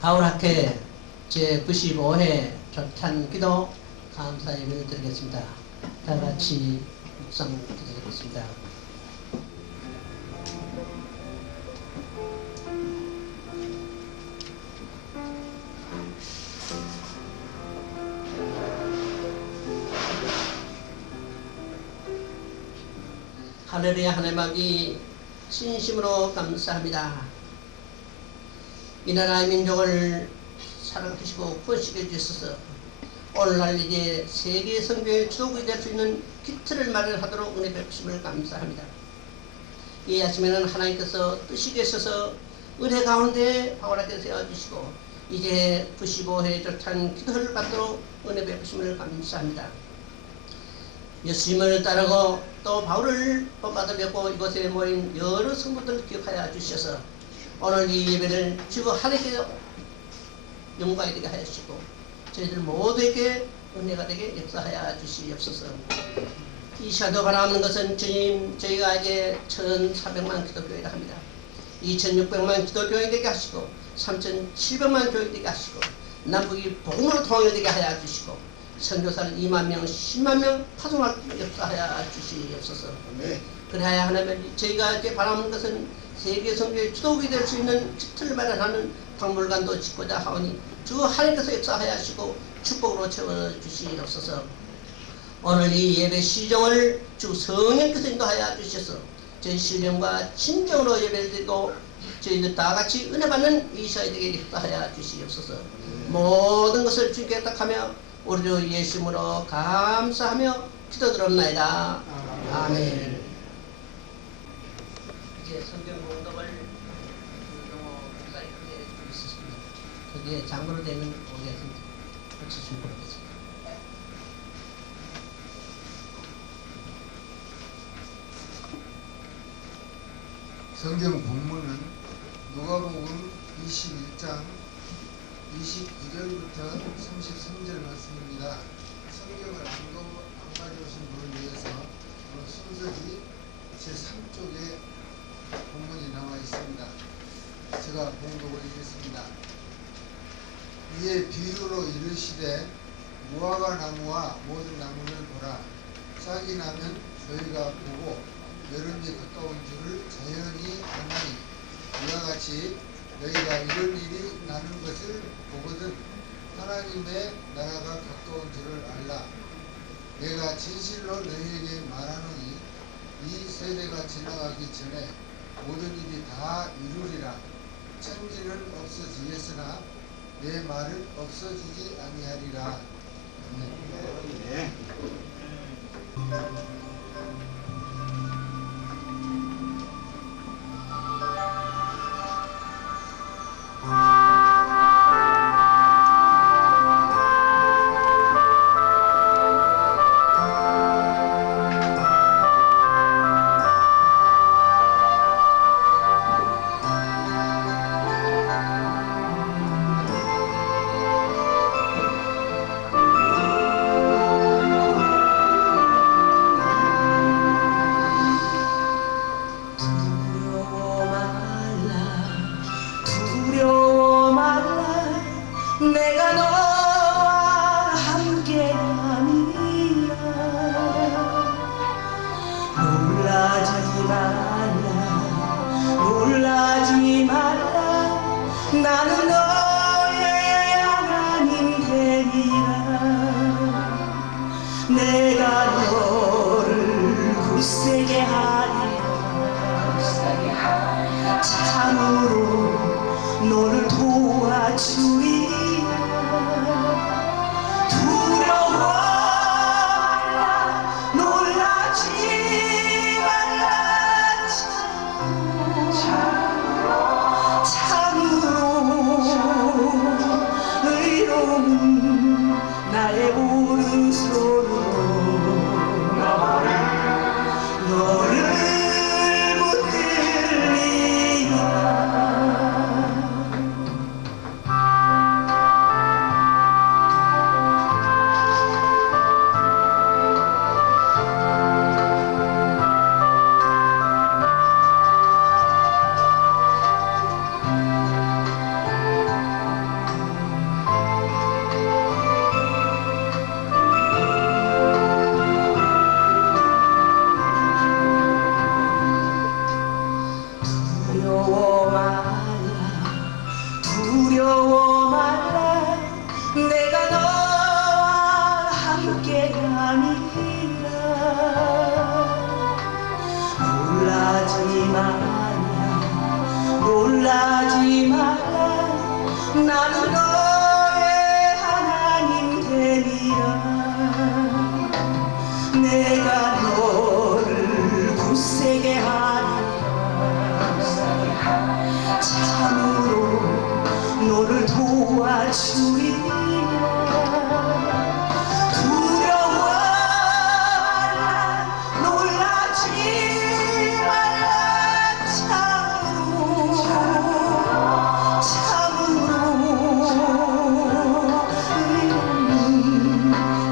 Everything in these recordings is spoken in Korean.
가을학회 제95회 조찬기도 감사 예배를 드리겠습니다. 다 같이 묵상 드리겠습니다. 할렐루야. 하나님 아버지 진심으로 감사합니다. 이 나라의 민족을 사랑하시고 구원시켜 주셔서 오늘날 이제 세계 선교의 주도국이 될 수 있는 기틀을 마련하도록 은혜 베푸심을 감사합니다. 이 아침에는 하나님께서 뜻이 계셔서 은혜 가운데 바울하게 세워주시고 이제 95회 조찬 기도를 받도록 은혜 베푸심을 감사합니다. 예수님을 따르고 또 바울을 본받으려고 이곳에 모인 여러 성도들을 기억하여 주셔서 오늘 이 예배를 주고 하나님께 영광이 되게 하시고 저희들 모두에게 은혜가 되게 역사하여 주시옵소서. 이 시간도 바라는 것은 주님, 저희가 이제 1,400만 기독교회라 합니다. 2,600만 기독교회 되게 하시고 3,700만 교회 되게 하시고 남북이 복음으로 통일되게 하여 주시고 선교사를 2만 명, 10만 명 파송할 역사하여 주시옵소서. 그래야 하나님 저희가 이제 바라는 것은 세계 선교의 주도국이 될 수 있는 기틀을 마련하는 박물관도 짓고자 하오니 주 하나님께서 역사하여 하시고 축복으로 채워주시옵소서. 오늘 이 예배 시정을 주 성령께서 인도하여 주셔서 저희 신령과 진정으로 예배를 드리고 저희들 다 같이 은혜 받는 이 시간이 되게 역사하여 주시옵소서. 모든 것을 주께 딱하며 우리 주 예수님으로 감사하며 기도드립나이다. 아멘. 이제 성경 공독을 유동호 목사님께 있었습니다. 거기에 장로로 되는 오겠습니다. 붙여주시면 되겠습니다. 성경 본문은 누가복음 21장 29절부터 33절 말씀입니다. 성경을 안 가져오신 분을 위해서 순서지 제3쪽에 본문이 나와 있습니다. 제가 봉독을 하겠습니다. 이에 비유로 이르시되 무화과 나무와 모든 나무를 보라. 싹이 나면 너희가 보고 여름이 가까운 줄을 자연히 아나니 이와 같이 너희가 이런 일이 나는 것을 보거든 하나님의 나라가 가까운 줄을 알라. 내가 진실로 너희에게 말하노니 이 세대가 지나가기 전에 모든 일이 다 이루리라. 천지는 없어지겠으나 내 말은 없어지지 아니하리라. 네. 나는 너의 하나님 되리라. 내가 너를 굳세게 하리라. 참으로 너를 도와주리라. 두려워 말라. 놀라지 말라. 참으로 두려워 말라 내가 너와 함께 가니라 놀라지 마라 놀라지 마라 나는 너의 하나님 되리라 내가 너를 굳세게 하리라 참으로 너를 도와주리라 두려워 말라 놀라지 말라 참으로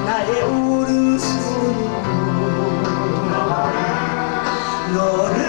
나의 오른손으로 너를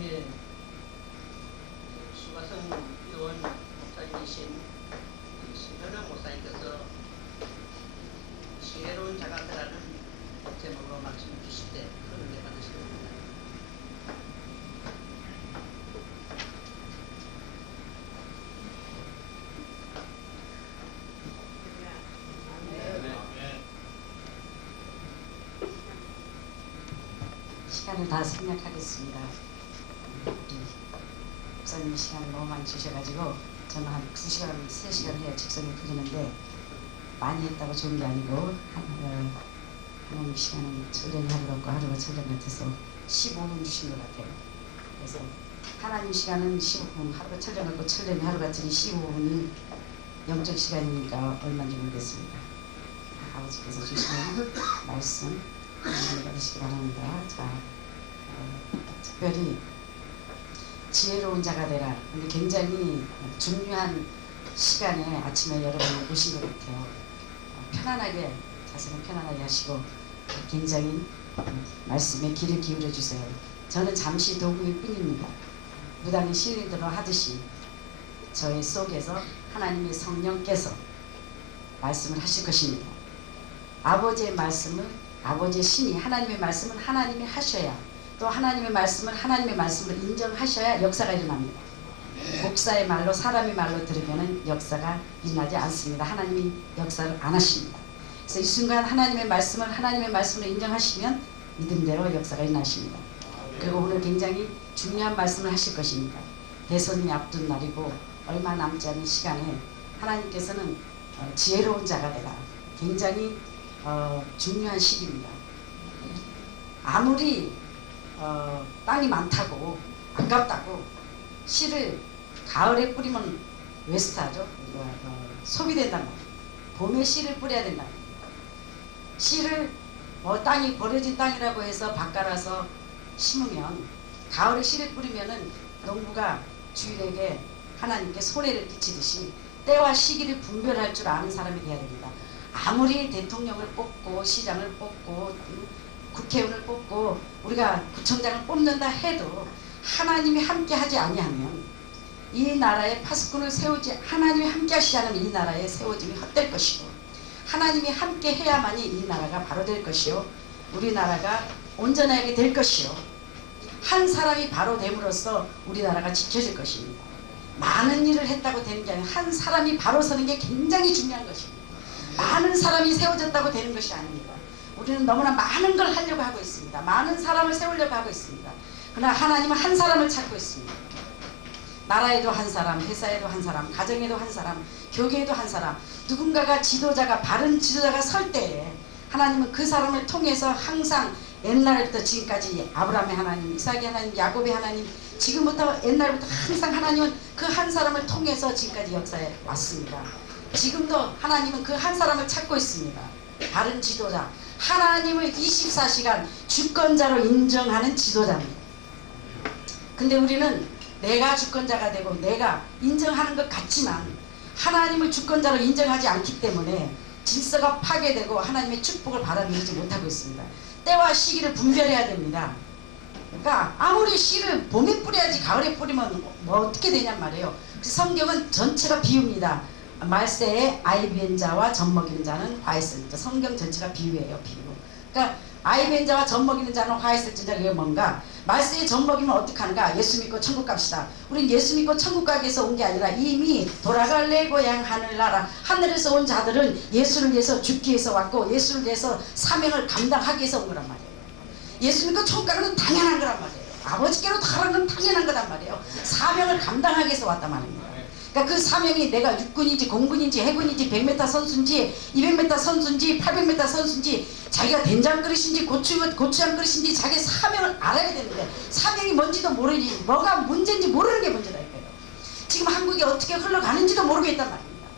예, 수가성 의원 목사님이신 신현영 목사님께서 지혜로운 자가라는 제목으로 말씀 주실 때 큰 은혜 받으십니다. 시간을 다 생략하겠습니다. 우리 목사님 시간을 너무 많이 주셔가지고 저는 한 2시간, 3시간 해야 직성을 부리는데 많이 했다고 좋은 게 아니고 하나님 시간은 철저히 하루 같고 하루가 철저 같아서 15분 주신 것 같아요. 그래서 하나님 시간은 15분, 하루가 철저 같고 철저히 하루 같으니 15분이 영적 시간이니까 얼마인지 모르겠습니다. 아버지께서 주시는 말씀 은혜 받으시기 바랍니다. 자, 특별히 지혜로운 자가 되라. 근데 굉장히 중요한 시간에 아침에 여러분을 모신 것 같아요. 편안하게 자세는 편안하게 하시고 굉장히 말씀에 귀를 기울여 주세요. 저는 잠시 도구일 뿐입니다. 무당이 신인들로 하듯이 저의 속에서 하나님의 성령께서 말씀을 하실 것입니다. 아버지의 말씀을 아버지의 신이 하나님의 말씀은 하나님이 하셔야 또 하나님의 말씀을 하나님의 말씀으로 인정하셔야 역사가 일어납니다. 목사의 말로 사람의 말로 들으면 역사가 일어나지 않습니다. 하나님이 역사를 안 하십니다. 그래서 이 순간 하나님의 말씀을 하나님의 말씀으로 인정하시면 믿음대로 역사가 일어나십니다. 그리고 오늘 굉장히 중요한 말씀을 하실 것입니다. 대선이 앞둔 날이고 얼마 남지 않은 시간에 하나님께서는 지혜로운 자가 되라. 굉장히 중요한 시기입니다. 아무리 땅이 많다고 아깝다고 씨를 가을에 뿌리면 웨스트하죠. 소비된단 말이에요. 봄에 씨를 뿌려야 된다. 씨를 땅이 버려진 땅이라고 해서 바꿔라서 심으면 가을에 씨를 뿌리면은 농부가 주인에게 하나님께 손해를 끼치듯이 때와 시기를 분별할 줄 아는 사람이 되어야 됩니다. 아무리 대통령을 뽑고 시장을 뽑고 국회의원을 뽑고 우리가 구청장을 뽑는다 해도 하나님이 함께 하지 아니하면 이 나라에 파수꾼을 세우지 하나님이 함께 하시지 않으면 이 나라의 세워짐이 헛될 것이고 하나님이 함께 해야만이 이 나라가 바로 될 것이요 우리나라가 온전하게 될 것이요 한 사람이 바로 됨으로써 우리나라가 지켜질 것입니다. 많은 일을 했다고 되는 게 아니라 한 사람이 바로 서는 게 굉장히 중요한 것입니다. 많은 사람이 세워졌다고 되는 것이 아닙니다. 우리는 너무나 많은 걸 하려고 하고 있습니다. 많은 사람을 세우려고 하고 있습니다. 그러나 하나님은 한 사람을 찾고 있습니다. 나라에도 한 사람, 회사에도 한 사람, 가정에도 한 사람, 교계에도 한 사람 누군가가 지도자가 바른 지도자가 설 때에 하나님은 그 사람을 통해서 항상 옛날부터 지금까지 아브라함의 하나님, 이삭의 하나님, 야곱의 하나님 지금부터 옛날부터 항상 하나님은 그 한 사람을 통해서 지금까지 역사에 왔습니다. 지금도 하나님은 그 한 사람을 찾고 있습니다. 바른 지도자, 하나님을 24시간 주권자로 인정하는 지도자입니다. 근데 우리는 내가 주권자가 되고 내가 인정하는 것 같지만 하나님을 주권자로 인정하지 않기 때문에 질서가 파괴되고 하나님의 축복을 받아들이지 못하고 있습니다. 때와 시기를 분별해야 됩니다. 그러니까 아무리 씨를 봄에 뿌려야지 가을에 뿌리면 뭐 어떻게 되냔 말이에요. 그래서 성경은 전체가 비유입니다. 말세에 아이비엔 자와 젖먹이는 자는 화했을지다. 성경 전체가 비유예요. 비유. 그러니까 아이비엔 자와 젖먹이는 자는 화했을지다. 그게 뭔가? 말세에 젖먹이면 어떡하는가? 예수 믿고 천국 갑시다. 우린 예수 믿고 천국 가기 위해서 온 게 아니라 이미 돌아갈 내 고향 하늘나라, 하늘에서 온 자들은 예수를 위해서 죽기 위해서 왔고 예수를 위해서 사명을 감당하기 위해서 온 거란 말이에요. 예수 믿고 천국 가는 건 당연한 거란 말이에요. 아버지께로 가는 건 당연한 거란 말이에요. 사명을 감당하기 위해서 왔단 말입니다. 그러니까 그 사명이 내가 육군인지 공군인지 해군인지 100m 선수인지 200m 선수인지 800m 선수인지 자기가 된장 그릇인지 고추장 그릇인지 자기 사명을 알아야 되는데 사명이 뭔지도 모르니 뭐가 문제인지 모르는 게 문제라니까요. 지금 한국이 어떻게 흘러가는지도 모르겠단 말입니다.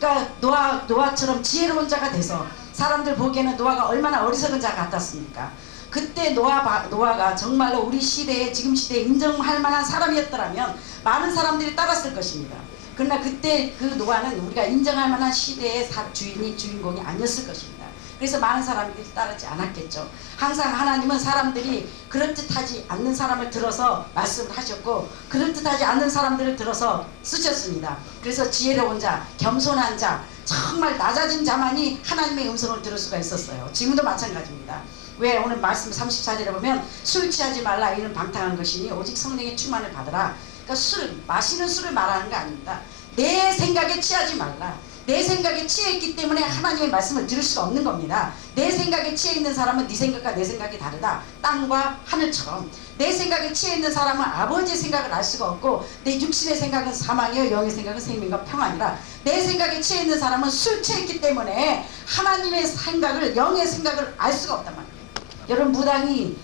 그러니까 노아처럼 지혜로운 자가 돼서 사람들 보기에는 노아가 얼마나 어리석은 자 같았습니까? 그때 노아가 정말로 우리 시대에 지금 시대에 인정할 만한 사람이었더라면 많은 사람들이 따랐을 것입니다. 그러나 그때 그 노아는 우리가 인정할 만한 시대의 주인공이 아니었을 것입니다. 그래서 많은 사람들이 따르지 않았겠죠. 항상 하나님은 사람들이 그럴듯하지 않는 사람을 들어서 말씀을 하셨고 그럴듯하지 않는 사람들을 들어서 쓰셨습니다. 그래서 지혜로운 자, 겸손한 자, 정말 낮아진 자만이 하나님의 음성을 들을 수가 있었어요. 지금도 마찬가지입니다. 왜 오늘 말씀 34절에 보면 술 취하지 말라 이는 방탕한 것이니 오직 성령의 충만을 받으라. 그러니까 마시는 술을 말하는 거 아닙니다. 내 생각에 취하지 말라. 내 생각에 취해 있기 때문에 하나님의 말씀을 들을 수가 없는 겁니다. 내 생각에 취해 있는 사람은 네 생각과 내 생각이 다르다. 땅과 하늘처럼 내 생각에 취해 있는 사람은 아버지의 생각을 알 수가 없고 내 육신의 생각은 사망이요 영의 생각은 생명과 평안이라. 내 생각에 취해 있는 사람은 술 취해 있기 때문에 하나님의 생각을 영의 생각을 알 수가 없단 말이에요. 여러분 무당이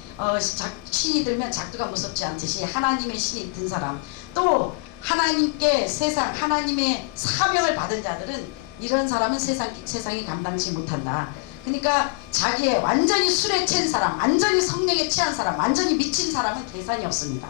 신이 들면 작두가 무섭지 않듯이 하나님의 신이 든 사람 또 하나님께 하나님의 사명을 받은 자들은 이런 사람은 세상이 감당치 못한다. 그러니까 자기의 완전히 술에 취한 사람, 완전히 성령에 취한 사람, 완전히 미친 사람은 계산이 없습니다.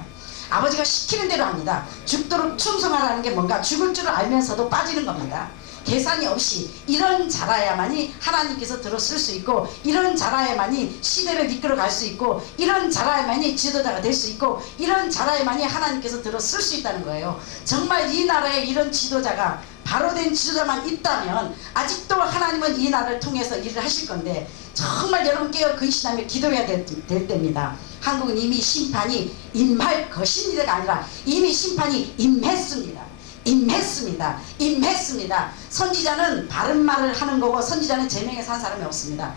아버지가 시키는 대로 합니다. 죽도록 충성하라는 게 뭔가 죽을 줄 알면서도 빠지는 겁니다. 계산이 없이 이런 자라야만이 하나님께서 들어쓸 수 있고 이런 자라야만이 시대를 이끌어갈 수 있고 이런 자라야만이 지도자가 될 수 있고 이런 자라야만이 하나님께서 들어쓸 수 있다는 거예요. 정말 이 나라에 이런 지도자가 바로 된 지도자만 있다면 아직도 하나님은 이 나라를 통해서 일을 하실 건데 정말 여러분 깨어 근신하며 기도해야 될 때입니다. 한국은 이미 심판이 임할 것입니다가 아니라 이미 심판이 임했습니다. 선지자는 바른 말을 하는 거고 선지자는 제명에 산 사람이 없습니다.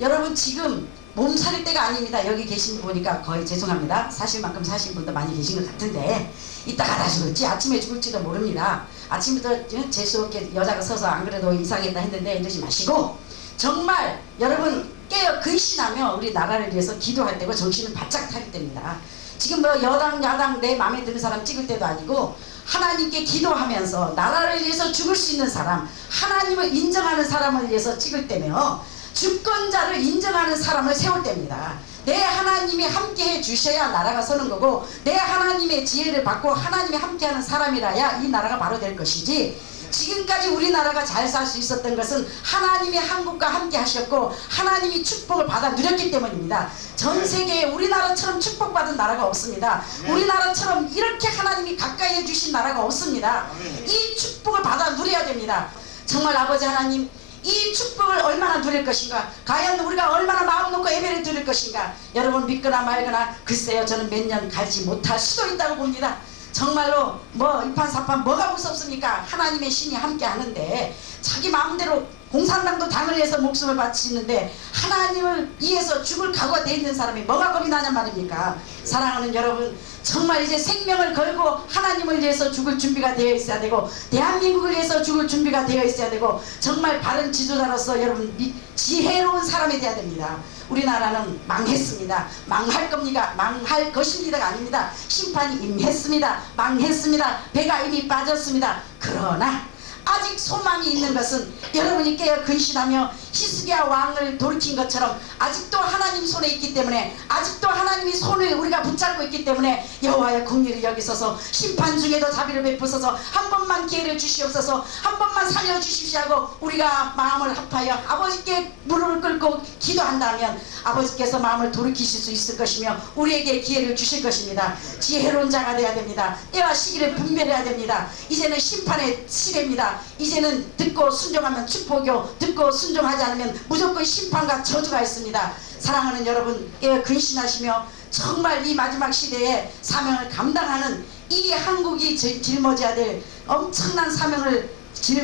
여러분 지금 몸살일 때가 아닙니다. 여기 계신 분 보니까 거의 죄송합니다. 사실만큼 사신 분도 많이 계신 것 같은데 이따가 다 죽을지 아침에 죽을지도 모릅니다. 아침부터 재수없게 여자가 서서 안 그래도 이상했다 했는데 이러지 마시고 정말 여러분 깨어 근신하며 우리 나라를 위해서 기도할 때고 정신을 바짝 차릴 때입니다. 지금 뭐 여당 야당 내 마음에 드는 사람 찍을 때도 아니고 하나님께 기도하면서 나라를 위해서 죽을 수 있는 사람 하나님을 인정하는 사람을 위해서 찍을 때며 주권자를 인정하는 사람을 세울 때입니다. 내 하나님이 함께해 주셔야 나라가 서는 거고 내 하나님의 지혜를 받고 하나님이 함께하는 사람이라야 이 나라가 바로 될 것이지 지금까지 우리나라가 잘 살 수 있었던 것은 하나님이 한국과 함께 하셨고 하나님이 축복을 받아 누렸기 때문입니다. 전 세계에 우리나라처럼 축복받은 나라가 없습니다. 우리나라처럼 이렇게 하나님이 가까이 해주신 나라가 없습니다. 이 축복을 받아 누려야 됩니다. 정말 아버지 하나님 이 축복을 얼마나 누릴 것인가 과연 우리가 얼마나 마음 놓고 예배를 드릴 것인가 여러분 믿거나 말거나 글쎄요 저는 몇 년 가지 못할 수도 있다고 봅니다. 정말로 뭐 이판사판 뭐가 무섭습니까? 하나님의 신이 함께 하는데 자기 마음대로 공산당도 당을 위해서 목숨을 바치는데 하나님을 위해서 죽을 각오가 돼 있는 사람이 뭐가 겁이 나냔 말입니까? 사랑하는 여러분, 정말 이제 생명을 걸고 하나님을 위해서 죽을 준비가 되어 있어야 되고 대한민국을 위해서 죽을 준비가 되어 있어야 되고 정말 바른 지도자로서 여러분 지혜로운 사람이 되어야 됩니다. 우리나라는 망했습니다. 망할 겁니까? 망할 것입니다가 아닙니다. 심판이 임했습니다. 망했습니다. 배가 이미 빠졌습니다. 그러나 아직 소망이 있는 것은 여러분이 깨어 근신하며 히스기야 왕을 돌이킨 것처럼 아직도 하나님 손에 있기 때문에 아직도 하나님이 손을 우리가 붙잡고 있기 때문에 여호와의 긍휼을 여기소서 심판 중에도 자비를 베푸소서 한 번만 기회를 주시옵소서 한 번만 살려주십시오 하고 우리가 마음을 합하여 아버지께 무릎을 꿇고 기도한다면 아버지께서 마음을 돌이키실 수 있을 것이며 우리에게 기회를 주실 것입니다. 지혜로운 자가 되어야 됩니다. 때와 시기를 분별해야 됩니다. 이제는 심판의 시대입니다. 이제는 듣고 순종하면 축복이요 듣고 순종하지 않으면 무조건 심판과 저주가 있습니다. 사랑하는 여러분, 근신하시며 정말 이 마지막 시대에 사명을 감당하는 이 한국이 짊어져야 될 엄청난 사명을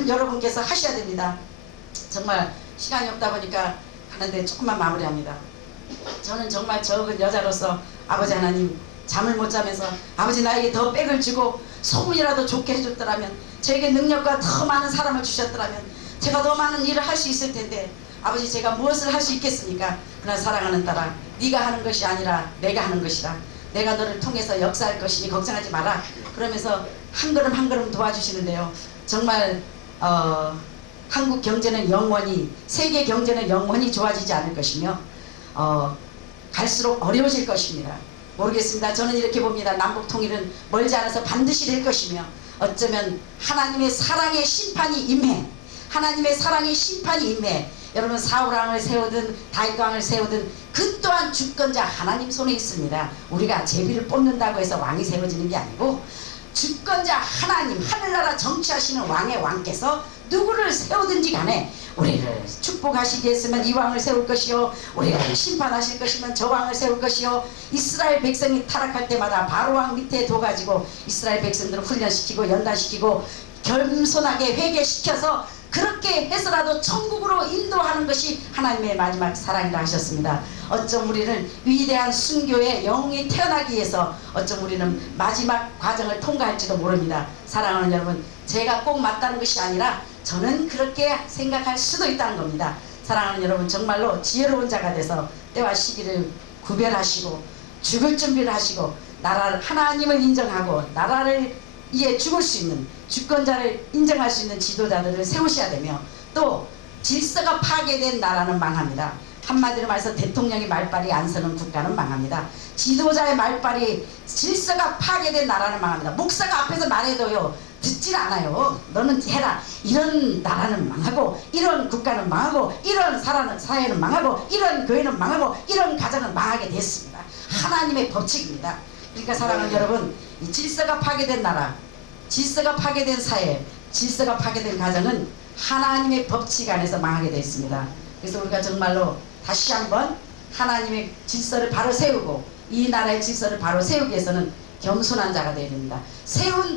여러분께서 하셔야 됩니다. 정말 시간이 없다 보니까 하는데 조금만 마무리합니다. 저는 정말 적은 여자로서 아버지 하나님 잠을 못 자면서 아버지 나에게 더 백을 주고 소문이라도 좋게 해줬더라면 저에게 능력과 더 많은 사람을 주셨더라면 제가 더 많은 일을 할 수 있을 텐데 아버지 제가 무엇을 할 수 있겠습니까? 그러나 사랑하는 딸아 네가 하는 것이 아니라 내가 하는 것이라 내가 너를 통해서 역사할 것이니 걱정하지 마라 그러면서 한 걸음 한 걸음 도와주시는데요. 정말 한국 경제는 영원히 세계 경제는 영원히 좋아지지 않을 것이며 갈수록 어려워질 것입니다. 모르겠습니다. 저는 이렇게 봅니다. 남북 통일은 멀지 않아서 반드시 될 것이며 어쩌면 하나님의 사랑의 심판이 임해 하나님의 사랑의 심판이 임해 여러분 사울왕을 세우든 다윗왕을 세우든 그 또한 주권자 하나님 손에 있습니다. 우리가 제비를 뽑는다고 해서 왕이 세워지는 게 아니고 주권자 하나님 하늘나라 정치하시는 왕의 왕께서 누구를 세우든지 간에 우리를 축복하시게 했으면 이 왕을 세울 것이요 우리를 심판하실 것이면 저 왕을 세울 것이요 이스라엘 백성이 타락할 때마다 바로왕 밑에 둬가지고 이스라엘 백성들을 훈련시키고 연단시키고 겸손하게 회개시켜서 그렇게 해서라도 천국으로 인도하는 것이 하나님의 마지막 사랑이라 하셨습니다. 어쩜 우리는 위대한 순교의 영웅이 태어나기 위해서 어쩜 우리는 마지막 과정을 통과할지도 모릅니다. 사랑하는 여러분 제가 꼭 맞다는 것이 아니라 저는 그렇게 생각할 수도 있다는 겁니다. 사랑하는 여러분 정말로 지혜로운 자가 돼서 때와 시기를 구별하시고 죽을 준비를 하시고 나라를 하나님을 인정하고 나라를 이에 죽을 수 있는 주권자를 인정할 수 있는 지도자들을 세우셔야 되며 또 질서가 파괴된 나라는 망합니다. 한마디로 말해서 대통령의 말빨이 안 서는 국가는 망합니다. 지도자의 말빨이 질서가 파괴된 나라는 망합니다. 목사가 앞에서 말해도요 듣질 않아요. 너는 해라. 이런 나라는 망하고 이런 국가는 망하고 이런 사회는 망하고 이런 교회는 망하고 이런 가정은 망하게 됐습니다. 하나님의 법칙입니다. 그러니까 사랑하는 여러분 이 질서가 파괴된 나라 질서가 파괴된 사회 질서가 파괴된 가정은 하나님의 법칙 안에서 망하게 되어 있습니다. 그래서 우리가 정말로 다시 한번 하나님의 질서를 바로 세우고 이 나라의 질서를 바로 세우기 위해서는 겸손한 자가 되어야 됩니다.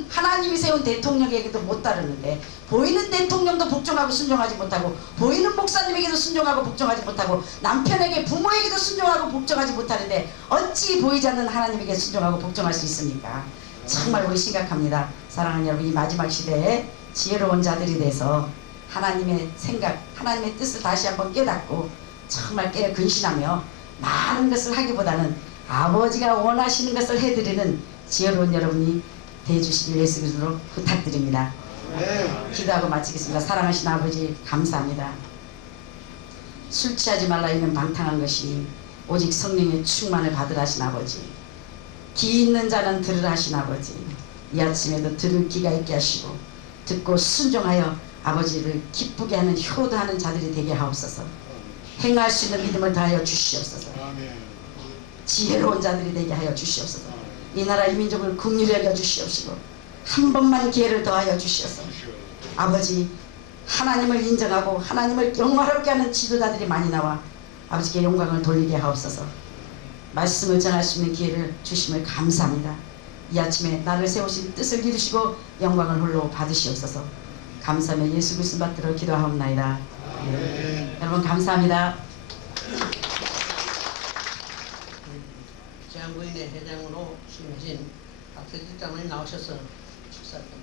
하나님이 세운 대통령에게도 못 따르는데 보이는 대통령도 복종하고 순종하지 못하고 보이는 목사님에게도 순종하고 복종하지 못하고 남편에게 부모에게도 순종하고 복종하지 못하는데 어찌 보이지 않는 하나님에게 순종하고 복종할 수 있습니까? 정말 우리 심각합니다. 사랑하는 여러분 이 마지막 시대에 지혜로운 자들이 돼서 하나님의 생각 하나님의 뜻을 다시 한번 깨닫고 정말 깨어 근신하며 많은 것을 하기보다는 아버지가 원하시는 것을 해드리는 지혜로운 여러분이 되어주시길 예수 그리스도로 부탁드립니다. 기도하고 마치겠습니다. 사랑하신 아버지 감사합니다. 술 취하지 말라 이는 방탕한 것이니 오직 성령의 충만을 받으라 하신 아버지 귀 있는 자는 들으라 하신 아버지 이 아침에도 들을 귀가 있게 하시고 듣고 순종하여 아버지를 기쁘게 하는 효도하는 자들이 되게 하옵소서. 행할 수 있는 믿음을 다하여 주시옵소서. 지혜로운 자들이 되게 하여 주시옵소서. 이 나라 이 민족을 긍휼히 여겨 주시옵시고 한 번만 기회를 더하여 주시옵소서. 아버지 하나님을 인정하고 하나님을 영화롭게 하는 지도자들이 많이 나와 아버지께 영광을 돌리게 하옵소서. 말씀을 전할 수 있는 기회를 주심을 감사합니다. 이 아침에 나를 세우신 뜻을 이루시고 영광을 홀로 받으시옵소서. 감사하며 예수 그리스도 받들어 기도하옵나이다. 여러분 감사합니다. 제한부인의 회장으로 취임하신 박세직 장로님 나오셔서 축사합니다.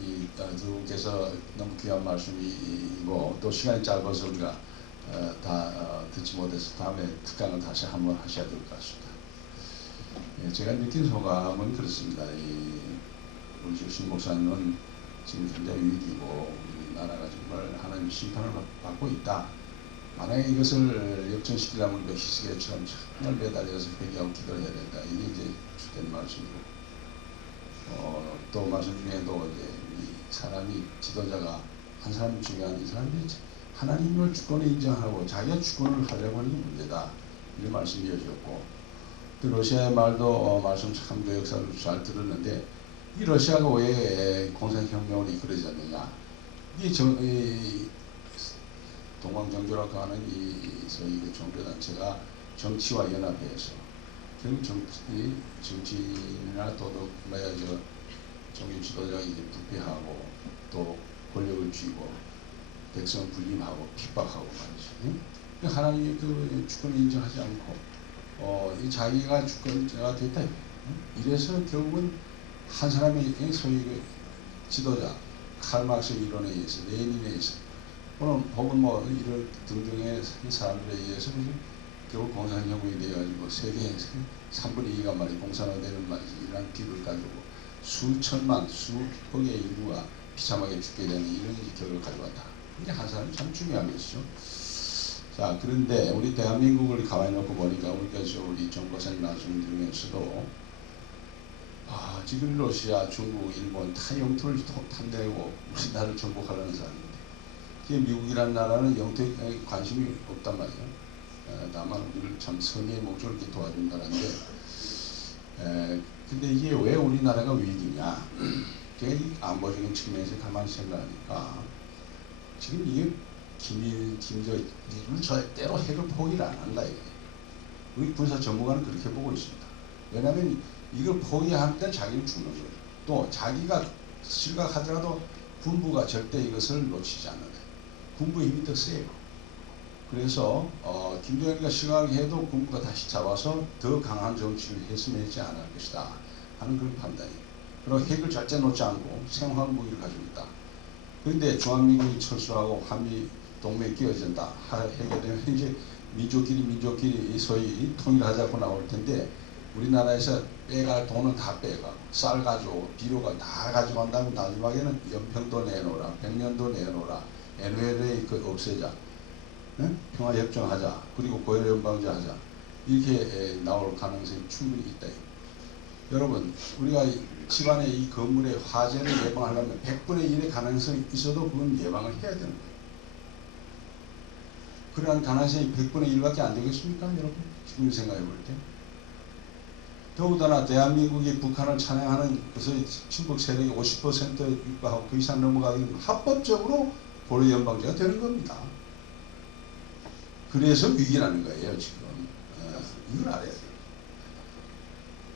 이 두 분께서 너무 귀한 말씀이고 또 시간이 짧아서 우리가 다 듣지 못해서 다음에 특강을 다시 한번 하셔야 될 것 같습니다. 예, 제가 느낀 소감은 그렇습니다. 우리 주신 목사님은 지금 굉장히 위기고 우리나라가 정말 하나님 심판을 받고 있다. 만약에 이것을 역전시키려면 그 히스기야처럼 정말 매달려서 회개하고 기도를 해야 된다. 이게 이제 주된 말씀이고 또 말씀 중에도 이제 이 사람이 지도자가 한 사람이 중요한 이 사람이 하나님을 주권을 인정하고 자기가 주권을 하려고 하는 게 문제다. 이런 말씀이 이어졌고 또 러시아의 말도 말씀 참 그 역사를 잘 들었는데 이 러시아가 왜 공산혁명을 이끌어지 않느냐 이 동방정교라고 하는 이 소위 그 종교단체가 정치와 연합해서 결국 정치나 도덕 종교 지도자가 이제 부패하고 또 권력을 쥐고 백성 불림하고 핍박하고 말이죠. 하나님이 그 주권을 인정하지 않고 이 자기가 주권자가 됐다. 이래서 결국은 한 사람의 소위 그 지도자 칼막스의 이론에 의해서 레닌에 의해서 혹은 뭐 이런 등등의 사람들에 의해서 결국 공산혁명이 되어가지고 세계의 3분의 2가 말이 공산화되는 말이지 이런 길을 가지고 수천만 수억의 인구가 비참하게 죽게 되는 이런 결과를 가져왔다. 이게 한 사람이 참 중요한 것이죠. 자, 그런데 우리 대한민국을 가만히 놓고 보니까 우리 정보사님 말씀 들으면서도 지금 러시아, 중국, 일본 다 영토를 탐내고 우리나라를 정복하려는 사람인데 미국이라는 나라는 영토에 관심이 없단 말이에요. 다만 우리를 참 선의의 목적을 이렇게 도와준다는데 근데 이게 왜 우리나라가 위기냐? 제가 이 안보적인 측면에서 가만히 생각하니까 지금 이게 김정일은 절대로 핵을 포기를 안 한다 이거예요. 우리 군사 전문가는 그렇게 보고 있습니다. 왜냐하면 이걸 포기할 때 자기는 죽는 거예요. 또 자기가 실각하더라도 군부가 절대 이것을 놓치지 않는다. 군부의 힘이 더 세요. 그래서 김정일이가 실각해도 군부가 다시 잡아서 더 강한 정치를 했으면 하지 않을 것이다 하는 그런 판단이에요. 그리고 핵을 절대 놓지 않고 생화학 무기를 가지고 있다. 그런데 중화민국이 철수하고 한미 동맹이 끼어진다 하게 되면 이제 민족끼리 소위 통일하자고 나올 텐데 우리나라에서 빼갈 돈은 다 빼가고 쌀 가지고 비료가 다 가지고 간다면 마지막에는 연평도 내놓으라, 백년도 내놓으라, NLA 없애자, 응? 평화협정하자, 그리고 고열연방제 하자 이렇게 나올 가능성이 충분히 있다. 여러분 우리가 집안의 이 건물의 화재를 예방하려면 100분의 1의 가능성이 있어도 그건 예방을 해야 되는 거예요. 그러한 가능성이 100분의 1밖에 안 되겠습니까 여러분? 지금 생각해 볼 때. 더군다나 대한민국이 북한을 찬양하는 그것의 친북 세력이 50%에 육박하고 그 이상 넘어가면 합법적으로 고려연방제가 되는 겁니다. 그래서 위기라는 거예요 지금. 이걸 알아야 돼요.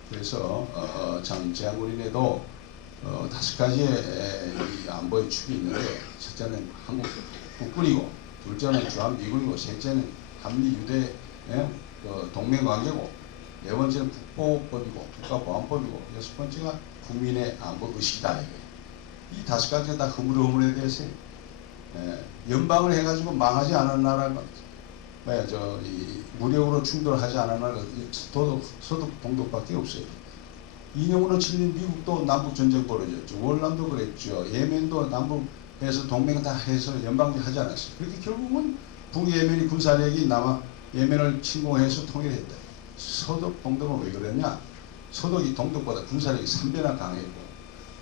그래서 참 제한군인에도 5가지의 이 안보의 축이 있는데 첫째는 한국 국군이고 둘째는 주한미군이고 셋째는 한미유대 동맹관계고 네 번째는 국보법이고 국가보안법이고 여섯 번째가 국민의 안보 의식이다. 이 5가지가 다 허물허물에 대해서 연방을 해가지고 망하지 않은 나라가 이 무력으로 충돌하지 않은 나라가 서독 동독밖에 없어요. 이념으로 치는 미국도 남북 전쟁 벌어졌죠. 월남도 그랬죠. 예멘도 남북에서 동맹 다 해서 연방제 하지 않았어요. 그렇게 결국은 북예멘이 군사력이 예멘을 침공해서 통일했다. 서독 동독은 왜 그랬냐? 서독이 동독보다 군사력이 3배나 강했고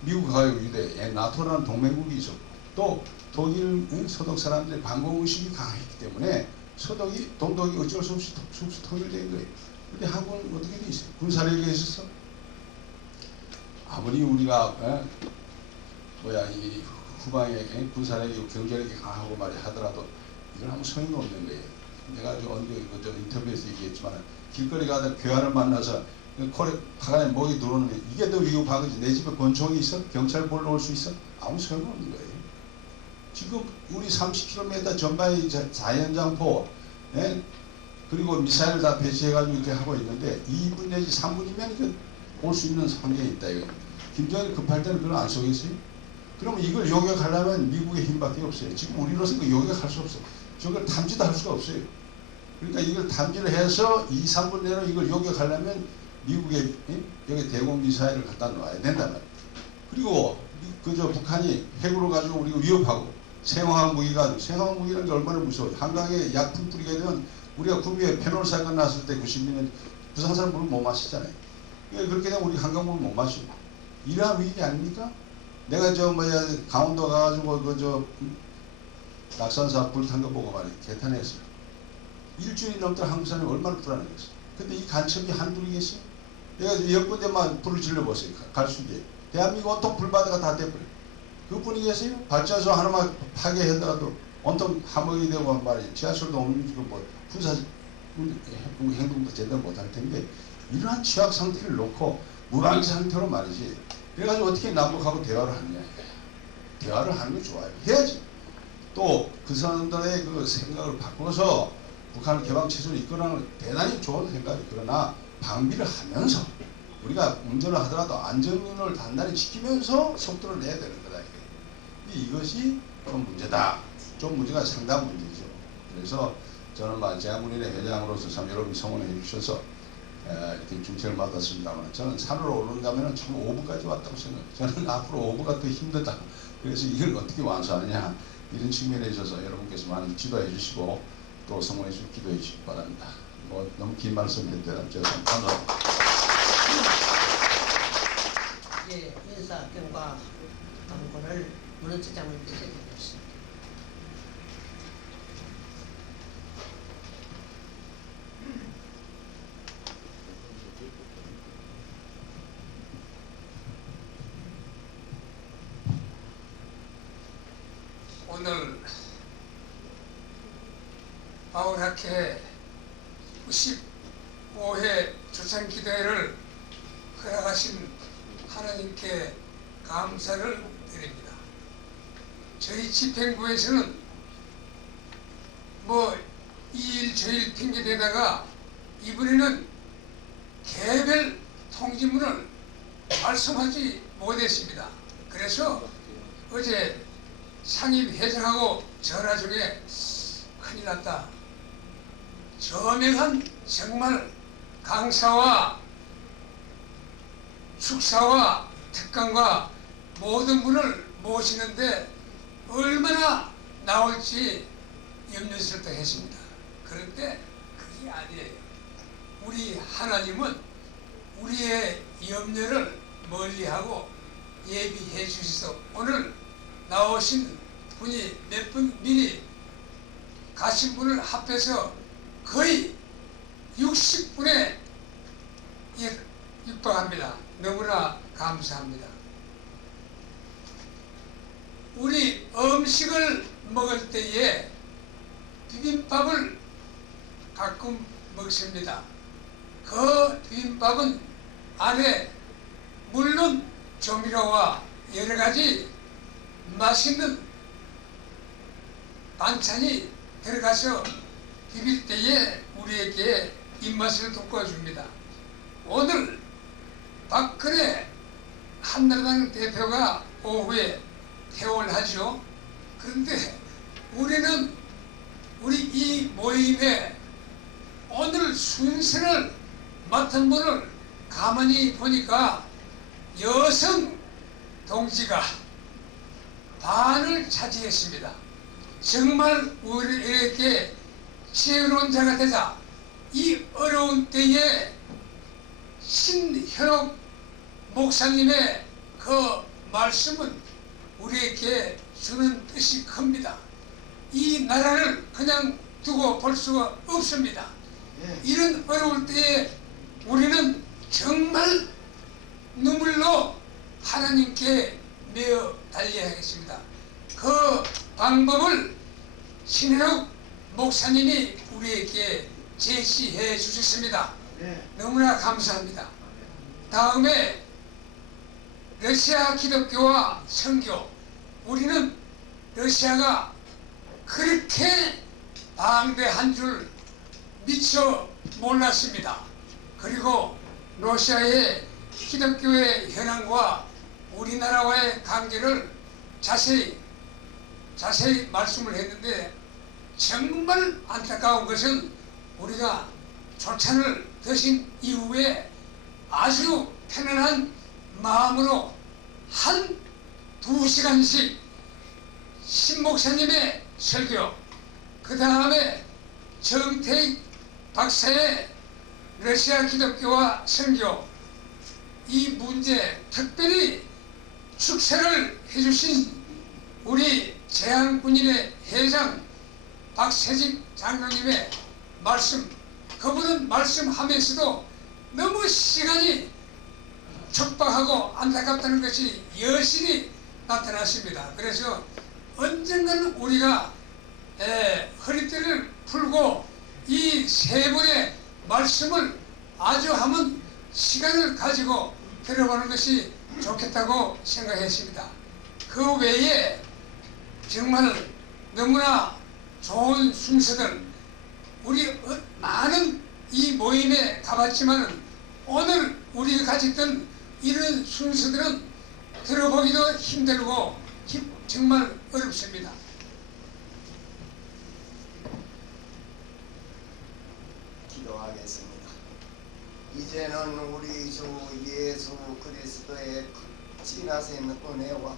미국 가요 유대 나토라는 동맹국이 있었고 또 독일 서독 사람들의 반공의식이 강했기 때문에 동독이 어쩔 수 없이 통일된 거예요. 근데 한국은 어떻게 돼 있어요? 군사력에 있어서 아무리 우리가 이 후방에 군사력이 경제력이 강하고 말이 하더라도 이건 아무 소용이 없는 거예요. 내가 언제 저 인터뷰에서 얘기했지만 길거리 가다 괴한을 만나서 가간에 목이 들어오는데 이게 더 위협한 거지. 내 집에 권총이 있어? 경찰 불러올 수 있어? 아무 소용없는 거예요. 지금 우리 30km 전방에 자연장포, 예? 그리고 미사일 다 배치해가지고 이렇게 하고 있는데 2분 내지 3분이면 올 수 있는 환경에 있다 이거. 김정일 급할 때는 그걸 안 쏘겠어요? 그러면 이걸 요격하려면 미국의 힘밖에 없어요. 지금 우리로서 그 요격할 수 없어. 저걸 탐지도 할 수가 없어요. 그러니까 이걸 탐지를 해서 2, 3분 내로 이걸 요격하려면 미국의 여기 대공 미사일을 갖다 놔야 된단 말이에요. 그리고 그저 북한이 핵으로 가지고 우리가 위협하고 생화학 무기가 생화학 무기라는 게 얼마나 무서워요. 한강에 약품 뿌리게 되면 우리가 구미에 페놀 사건 났을 때 90년에 부산 사람 물을 못 마시잖아요. 그렇게 되면 우리 한강물을 못 마시고 이러한 위기 아닙니까? 내가 강원도 가가지고 낙산사 불탄 거 보고 말이야 개탄했어요. 일주일 넘도록 한국 사람이 얼마나 불안하겠어. 근데 이 간첩이 한둘이겠어요? 내가 몇 군데만 불을 질러보세요. 갈수기에 대한민국 온통 불바다가 다 돼버려. 그분이 계세요? 발전소 하나만 파괴하더라도 온통 함흥이 되고 말이에요. 지하철도 없는 뭐 군사 행동도 제대로 못할 텐데 이러한 취약 상태를 놓고 무방비 상태로 말이지. 그래가지고 어떻게 남북하고 대화를 하느냐. 대화를 하는 게 좋아요. 해야지. 또 그 사람들의 그 생각을 바꿔서 북한 개방 체제를 이끌어가는 대단히 좋은 생각이 그러나 방비를 하면서 우리가 운전을 하더라도 안전을 단단히 지키면서 속도를 내야 되는 거다. 이것이 좀 문제다. 좀 문제가 상당 문제죠. 그래서 저는 제아문인의 회장으로서 참 여러분이 성원해 주셔서 이렇게 중책을 맡았습니다만 저는 산으로 오른다면 참 5분까지 왔다고 생각해요. 저는 앞으로 5분가 더 힘들다. 그래서 이걸 어떻게 완수하느냐 이런 측면에 있어서 여러분께서 많이 지도해 주시고 또 성원해 주시고 기도해 주시기 바랍니다. 뭐 너무 긴 말씀 했더라면 죄송합니다. 예, 인사 경과 당권을 문헌처장님께 드리겠습니다. 오늘 바울학회 95회 초창기도회를 허락하신 하나님께 감사를 드립니다. 저희 집행부에서는 뭐 이일 저일 핑계대다가 이번에는 개별 통지문을 말씀하지 못했습니다. 그래서 어제 상임 회장하고 전화 중에 큰일 났다. 저명한 정말 강사와 축사와 특강과 모든 분을 모시는데 얼마나 나올지 염려스럽다 했습니다. 그런데 그게 아니에요. 우리 하나님은 우리의 염려를 멀리하고 예비해 주셔서 오늘 나오신 분이 몇 분 미리 가신 분을 합해서 거의 60분에 육박합니다. 너무나 감사합니다. 우리 음식을 먹을 때에 비빔밥을 가끔 먹습니다. 그 비빔밥은 안에 물론 조미료와 여러 가지 맛있는 반찬이 들어가서 비빌 때에 우리에게 입맛을 돋궈줍니다. 오늘 박근혜 한나라당 대표가 오후에 퇴원을 하죠. 그런데 우리는 우리 이 모임에 오늘 순서를 맡은 분을 가만히 보니까 여성 동지가 반을 차지했습니다. 정말 우리에게 지혜로운자가 되자 이 어려운 때에 신현옥 목사님의 그 말씀은 우리에게 주는 뜻이 큽니다. 이 나라를 그냥 두고 볼 수가 없습니다. 이런 어려울 때에 우리는 정말 눈물로 하나님께 매어 달려야 하겠습니다. 그 방법을 신현옥 목사님이 우리에게 믿습니다. 너무나 감사합니다. 다음에 러시아 기독교와 선교, 우리는 러시아가 그렇게 방대한 줄 미처 몰랐습니다. 그리고 러시아의 기독교의 현황과 우리나라와의 관계를 자세히 말씀을 했는데, 정말 안타까운 것은 우리가 조찬을 드신 이후에 아주 편안한 마음으로 한 2시간씩 신목사님의 설교, 그 다음에 정태익 박사의 러시아 기독교와 선교, 이 문제 특별히 축사를 해주신 우리 재향군인의 회장 박세직 장로님의 말씀, 그분은 말씀하면서도 너무 시간이 촉박하고 안타깝다는 것이 여실히 나타났습니다. 그래서 언젠가는 우리가 허리띠를 풀고 이 세 분의 말씀을 아주 한번 시간을 가지고 들어보는 것이 좋겠다고 생각했습니다. 그 외에 정말 너무나 좋은 순서들, 우리 많은 이 모임에 가봤지만 오늘 우리가 가졌던 이런 순서들은 들어보기도 힘들고 정말 어렵습니다. 기도하겠습니다. 이제는 우리 주 예수 그리스도의 지나신 은혜와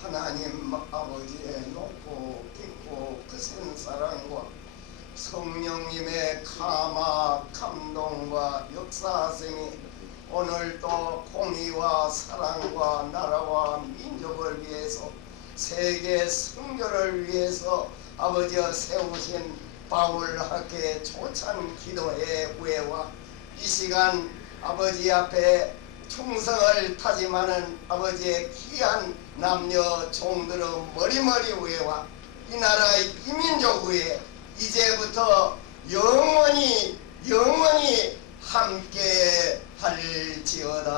하나님 아버지의 높고 깊고 크신 사랑과 성령님의 감화 감동과 역사하심이 오늘도 공의와 사랑과 나라와 민족을 위해서 세계 선교를 위해서 아버지가 세우신 바울학교의 조찬 기도의 후에와 이 시간 아버지 앞에 충성을 다짐하는 아버지의 귀한 남녀 종들의 머리머리 위에와 이 나라의 이민족 위에 이제부터 영원히 함께 할지어다.